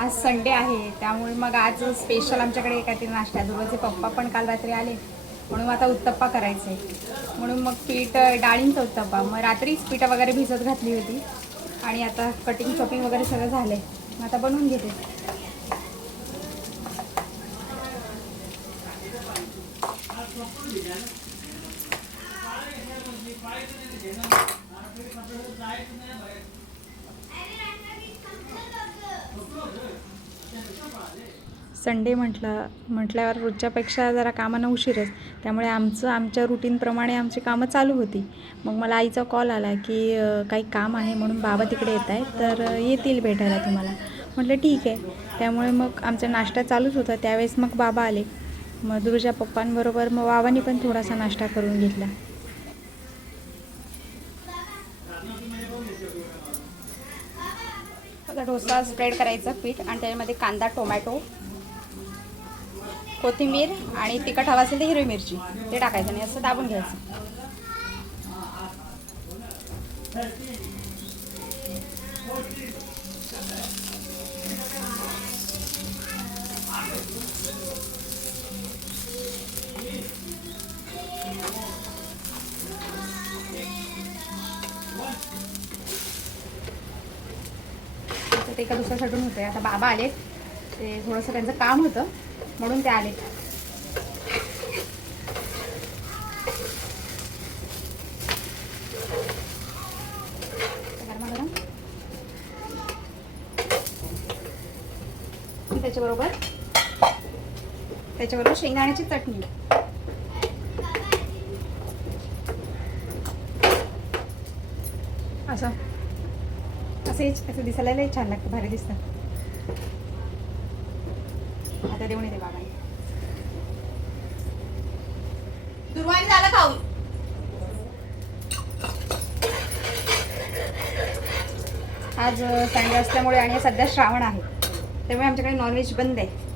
आज संडे आहे त्यामुळे मग आज स्पेशल आमच्याकडे काहीतरी नाश्ता. दुर्वाचे पप्पा पण काल रात्री आले म्हणून आता उत्तप्पा करायचे. म्हणून मग पीठ डाळींचा उत्तप्पा. मग रात्रीच पीठ वगैरे भिजत घातली होती आणि आता कटिंग शॉपिंग वगैरे सगळं झालं आहे. मग आता बनवून घेते. संडे म्हटल्यावर रोजच्यापेक्षा जरा कामांना उशीरच. त्यामुळे आमच्या रुटीनप्रमाणे आमची कामं चालू होती. मग मला आईचा कॉल आला की काही काम आहे म्हणून बाबा तिकडे येत आहेत तर येतील भेटायला तुम्हाला. म्हटलं ठीक आहे. त्यामुळे मग आमचा नाश्ता चालूच होता. त्यावेळेस मग बाबा आले. मग दुर्वाच्या पप्पांबरोबर मग बाबांनी पण थोडासा नाश्ता करून घेतला. आता डोसा स्प्रेड करायचं पीठ आणि त्याच्यामध्ये कांदा, टोमॅटो, कोथिंबीर आणि तिखट हवा असेल तर हिरवी मिरची ते टाकायचं आणि असं दाबून घ्यायचं. ते एका दुसऱ्यासाठी होतं. आता बाबा आले, ते थोडंसं त्यांचं काम होतं म्हणून ते आले. त्याच्याबरोबर शेंगदाण्याची चटणी. असं दिसायला लई छान लागतं, भारी दिसतं. आता देऊन येते बाबा. दुर्वाणी झालं खाऊ. आज संडे असल्यामुळे आणि सध्या श्रावण आहे त्यामुळे आमच्याकडे नॉनव्हेज बंद आहे.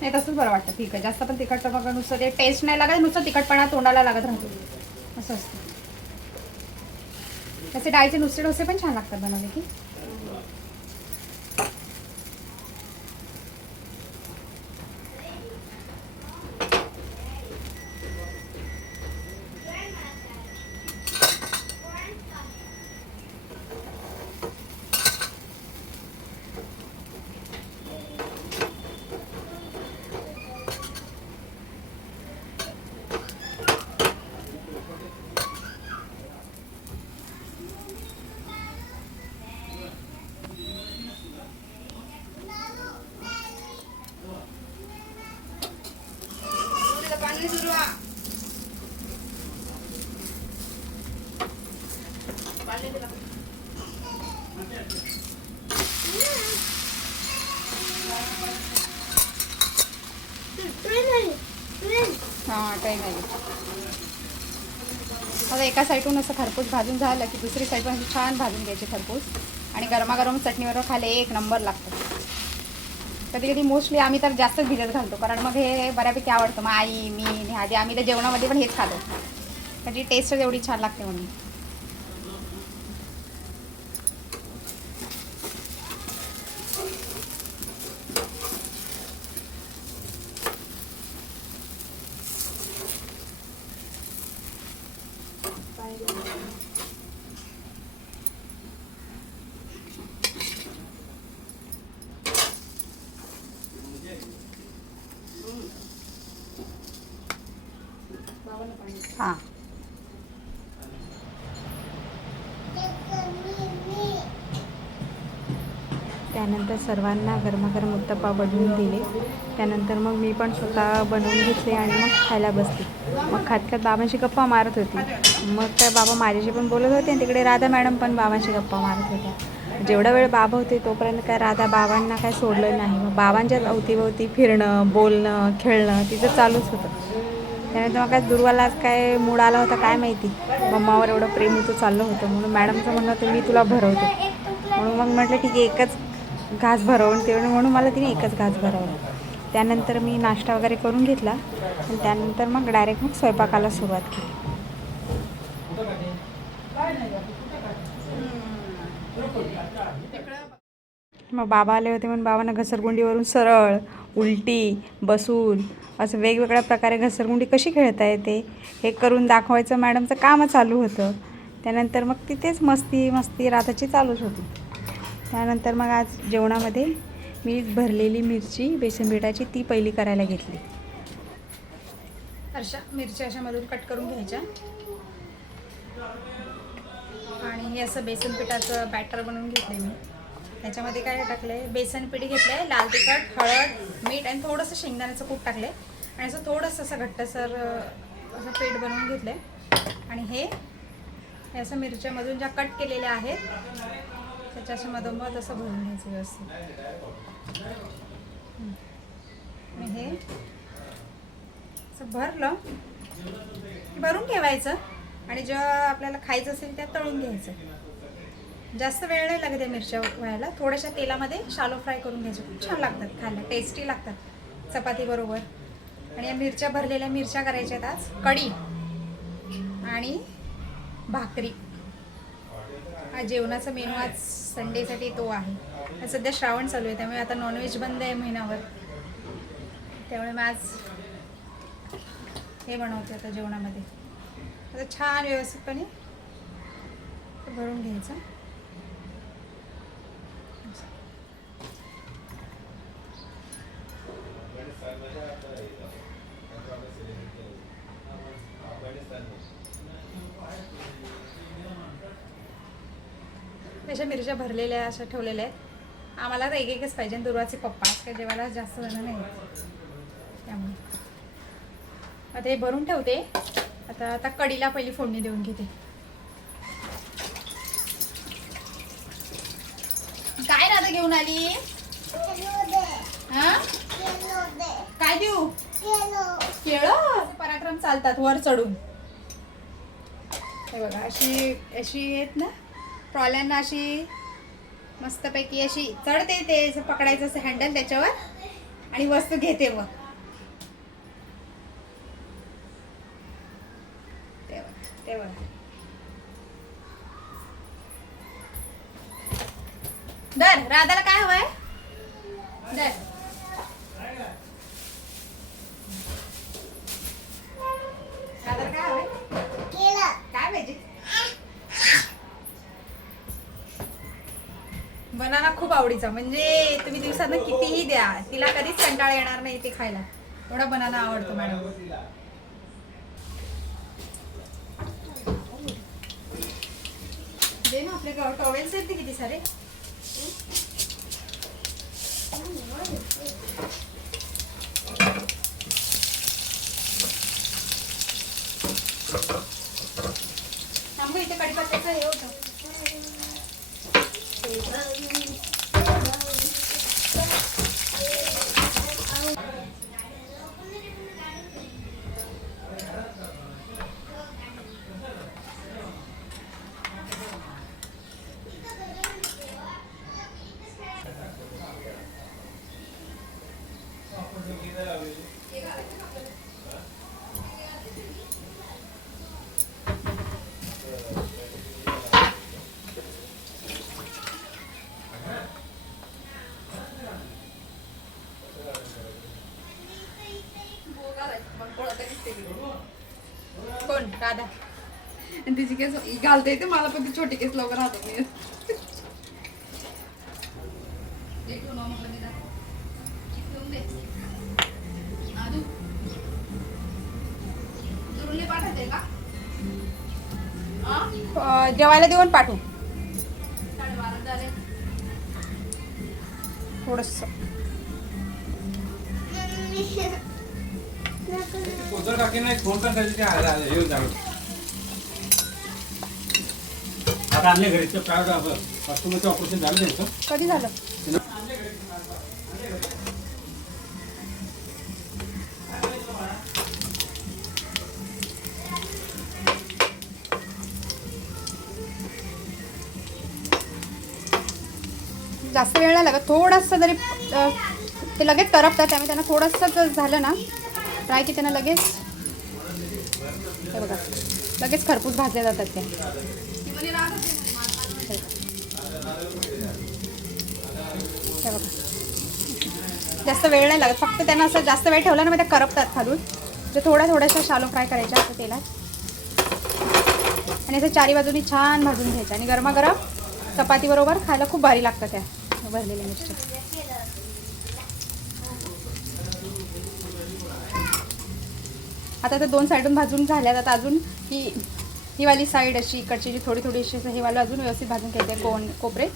नाही तसंच बरं वाटतं. ठीक आहे. जास्त पण तिखट बघा नुसतं ते टेस्ट नाही लागत, नुसतं तिखटपणा तोंडाला लागत राहतो असं असतं. तसे डाळीचे नुसते डोसे पण छान लागतात बनवले की. हां टाईम आहे. आता एका साईडून असं खरपूस भाजून झालं की दुसरी साईडून अशी छान भाजून घ्यायची खरपूस आणि गरमागरम चटणीबरोबर खायला एक नंबर लागतं. कधी कधी मोस्टली आम्ही तर जास्तच भिजत घालतो कारण मग हे बऱ्यापैकी आवडतं. मग आई मी आधी आम्ही तर जेवणामध्ये पण हेच खातो. त्याची टेस्टच एवढी छान लागते म्हणून. हां त्यानंतर सर्वांना गरमागरम उत्तप्पा बनवून दिले. त्यानंतर मग मी पण स्वतः बनवून घेतले आणि मग खायला बसले. मग खात बाबांशी गप्पा मारत होती. मग काय बाबा माझ्याशी पण बोलत होते आणि तिकडे राधा मॅडम पण बाबांशी गप्पा मारत होत्या. जेवढा वेळ बाबा होते तोपर्यंत काय राधा बाबांना काय सोडलं नाही. मग बाबांच्याच अवतीभवती फिरणं, बोलणं, खेळणं तिचं चालूच होतं. त्यानंतर मग काय दुर्वाला काय मूड आला होता काय माहिती, मम्मावर एवढं प्रेम होतं चाललं होतं म्हणून मॅडमचं म्हणणं होतं मी तुला भरवतो. म्हणून मग म्हटलं ठीक आहे एकच घास भरवून ते म्हणून मला तिने एकच घास भरवला. त्यानंतर मी नाश्ता वगैरे करून घेतला आणि त्यानंतर मग डायरेक्ट मग स्वयंपाकाला सुरुवात केली. मग बाबा आले होते म्हणून बाबांना घसरगुंडीवरून सरळ, उलटी, बसून असं वेगवेगळ्या प्रकारे घसरगुंडी कशी खेळता येते हे करून दाखवायचं मॅडमचं कामं चालू होतं. त्यानंतर मग तिथेच मस्ती राधाची चालूच होती. त्यानंतर मग आज जेवणामध्ये मी भरलेली मिरची बेसन पिठाची ती पहिली करायला घेतली. अशा मिरच्या अशा मधून कट करून घ्यायच्या आणि हे असं बेसन पिठाचं बॅटर बनवून घेतले मी. त्याच्यामध्ये काय टाकले, बेसन पीठ घेतले, लाल तिखट, हळद, मीठ आणि थोडंसं शेंगदाण्याचं कूट टाकले आणि असं थोडंसं असं घट्टसर असं पीठ बनवून घेतले. आणि हे असं मिरच्यामधून ज्या कट केलेल्या आहेत त्याच्या असं मधोमध असं भरून घ्यायचं व्यवस्थित. आणि हे असं भरलं की भरून ठेवायचं आणि जेव्हा आपल्याला खायचं असेल त्या तळून घ्यायचं. जास्त वेळ नाही लागत या मिरच्या व्हायला. थोड्याशा तेलामध्ये शालो फ्राय करून घ्यायचे, खूप छान लागतात खायला, टेस्टी लागतात चपाती बरोबर. आणि या मिरच्या भरलेल्या मिरच्या करायच्या आहेत आज कढी आणि भाकरी. हा जेवणाचा मेनू आज संडेसाठी तो आहे. सध्या श्रावण चालू आहे त्यामुळे आता नॉनव्हेज बंद आहे महिनाभर, त्यामुळे मी आज हे बनवते आता जेवणामध्ये. आता छान व्यवस्थितपणे भरून घ्यायचं. अशा मिरच्या भरलेल्या अशा ठेवलेल्या आहेत. आम्हाला तर एक एकच पाहिजे. दुर्वाचे पप्पा काय जेवायला जास्त जण नाही त्यामुळे आता हे भरून ठेवते. आता कढीला पहिली फोडणी देऊन घेते. काय राधा घेऊन आली? काय देऊ? केळं. पराक्रम चालतात वर चढून. हे बघा अशी आहेत ना ट्रॉल्यांना, अशी मस्तपैकी अशी चढते, ते पकडायचं असं हँडल त्याच्यावर आणि वस्तू घेते वर. तेव्हा दर राधाला काय हवंय? दर राधाला काय हवंय? काय पाहिजे? बनाना खूप आवडीचा, म्हणजे तुम्ही दिवसानं कितीही द्या तिला कधीच कंटाळा येणार नाही ते खायला. एवढा बनाना आवडतो मॅडम. दे ना आपल्या टॉवेल्स आहेत ते किती सारे. थांबू इथे कढीपत्त्याचं हे होतं. कोण? राधा. आणि तिची केस घालता येते मला, पण ती छोटी केस लवकर राहत नाही. पाठवते का? जेवायला देऊन पाठवू थोडस. आता आणले घरीचं प्रायव्हेट वास्तुमचं ऑपरेशन झालं त्यांचं. कधी झालं? जास्त वेळ नाही लागत. थोडंसं जरी ते लगेच करपतात, त्यामुळे त्यांना थोडंसं जर झालं ना फ्राय की त्यांना लगेच हे बघा लगेच खरपूस भाजले जातात ते. हे बघा जास्त वेळ नाही लागत, फक्त त्यांना असं जास्त वेळ ठेवला ना मग त्या करपतात खालून. जे थोड्याशा शालो फ्राय करायच्या असं तेलात आणि असं चारी बाजूनी छान भाजून घ्यायचं आणि गरमागरम चपातीबरोबर खायला खूप भारी लागतं त्या भरलेल्या मिरच्या. आता तर 2 साईडून भाजून झाल्यात. आता अजून ही वाली साईड अशी इकडची जी थोडी अशी हे वाला अजून व्यवस्थित भाजून घ्यायचे कोपरे,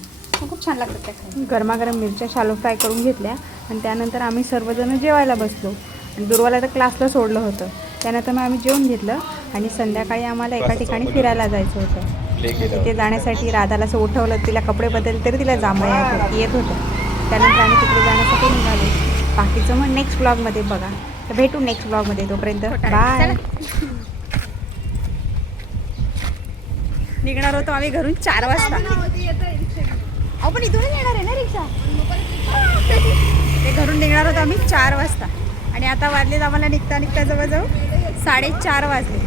खूप छान लागतात त्या खायला. गरमागरम मिरच्या शालो फ्राय करून घेतल्या आणि त्यानंतर आम्ही सर्वजण जेवायला बसलो. आणि दुर्वाला तर क्लासला सोडलं होतं, त्यानंतर मग आम्ही जेवून घेतलं आणि संध्याकाळी आम्हाला एका ठिकाणी फिरायला जायचं होतं. तिथे जाण्यासाठी राधाला असं उठवलं, तिला कपडे बदलले तरी तिला जांभळ्या येत होतं. त्यानंतर आम्ही तिकडे जाण्यासाठी निघालो. बाकीचं मग नेक्स्ट ब्लॉगमध्ये बघा. तर भेटू नेक्स्ट ब्लॉगमध्ये, तोपर्यंत बाय. निघणार होतो आम्ही घरून 4 वाजता. अहो पण इथूनच येणार आहे ना रिक्षा. ते घरून निघणार होतो आम्ही 4 वाजता आणि आता वाजले आम्हाला निघता जवळजवळ 4:30 वाजले.